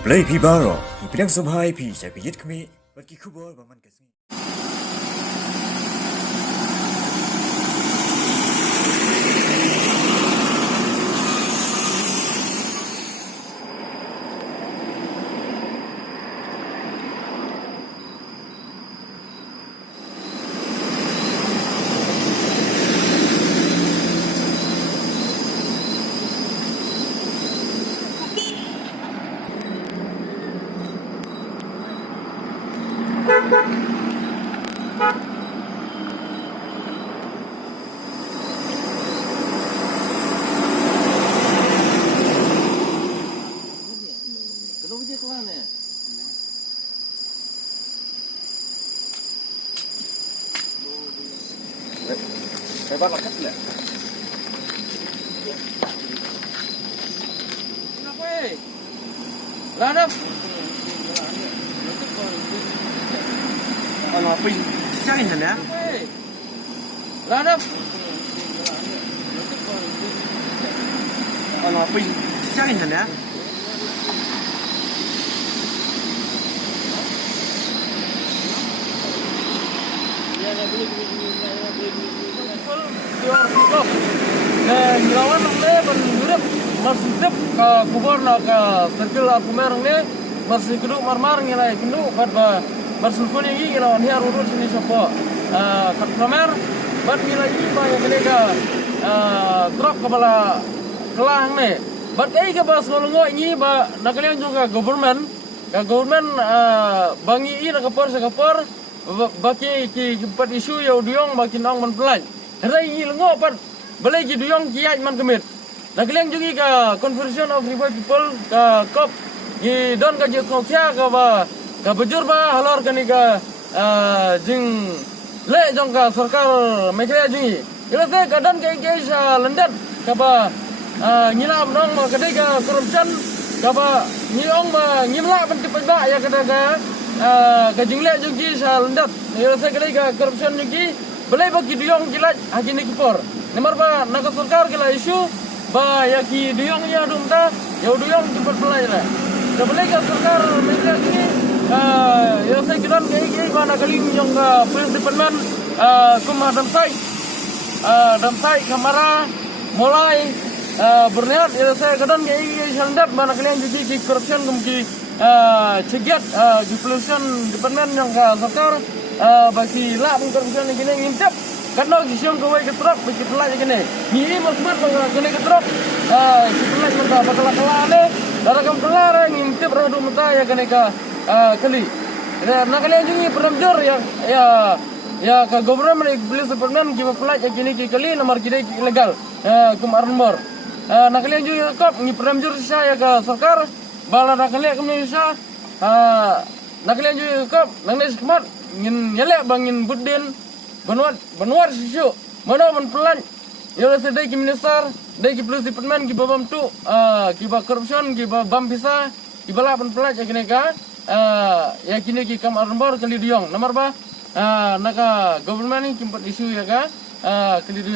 Play Pibaro, Ipidang Subhai Pi, Sapiyit Kami, Baki Kubor, Baman Kasmi. Kenapa dia ke mana? Hebat lah ya. Kenapa Ranap? Ano apa ini? Siapa ini ya? Ranap? Ano apa ini? Siapa ini ya? Ngelawan ne menurut masih tep ke kubur nak ke circle aku merang ne masih keduk marmar ngilai kenduk bat ba bersulfon yang ini ngelawan hiar urut sini siapa kat kamer bat ngilai ini ba yang kene ka truk kepala kelang ne bat kai ke bas ngolongo ini ba nakalian juga government bangi ini nak kapor baki ki empat isu ya udiong baki nang man pelan hari ini lengo pat balai ki duyong ki man kemit nakalian juga ka conversion of river people ka kop ki don ka jes ngokya ka bujur ba halor kani ka jing le jong ka sarkar mekhaya jingi ila se ka don ka sa landat ka ba ngila nong ma kadai ka corruption ka ba ngiong ba ngimla ban tipai ba ya kada ka jingle jugi sa landat ila se kadai ka corruption jugi balai ba ki duyong kilat hajini kipor nomor ba naga sarkar kila isu ba ya ki duyong ya dumta ya duyong tempat pelai lah balai ka sarkar mekhaya jingi ya saya kira kayak mana kali yang police department kuma damsai kamera mulai berniat ya saya kira kayak sandap mana kalian jadi di corruption kemki cegat di pollution department yang sarkar bagi lah corruption ini ngintip karena kisah kawai ketrok bagi pelaj gini ni masmat kene ketrok si pelaj mereka bakal kelane darah kam kelare ngintip radu mata ya kene ka kali nak kalian juga peramjur ya ke government police department kita pelaj gini kali nomor kita ilegal kemarin mor nak kalian juga kop ni peramjur saya ke sarkar bala nak kalian ke Indonesia nak kalian juga kop nang nes kemat ngin nyale bangin budin Banuar sisu mana man pelan ya sedai ki minister dai ki police department ki babam tu ki ba corruption ki ba bam bisa ki bala pan pelan ya kene ka ya kini ki kam armbar kali diong nomor ba naka government ni kimpat isu ya ka kali diong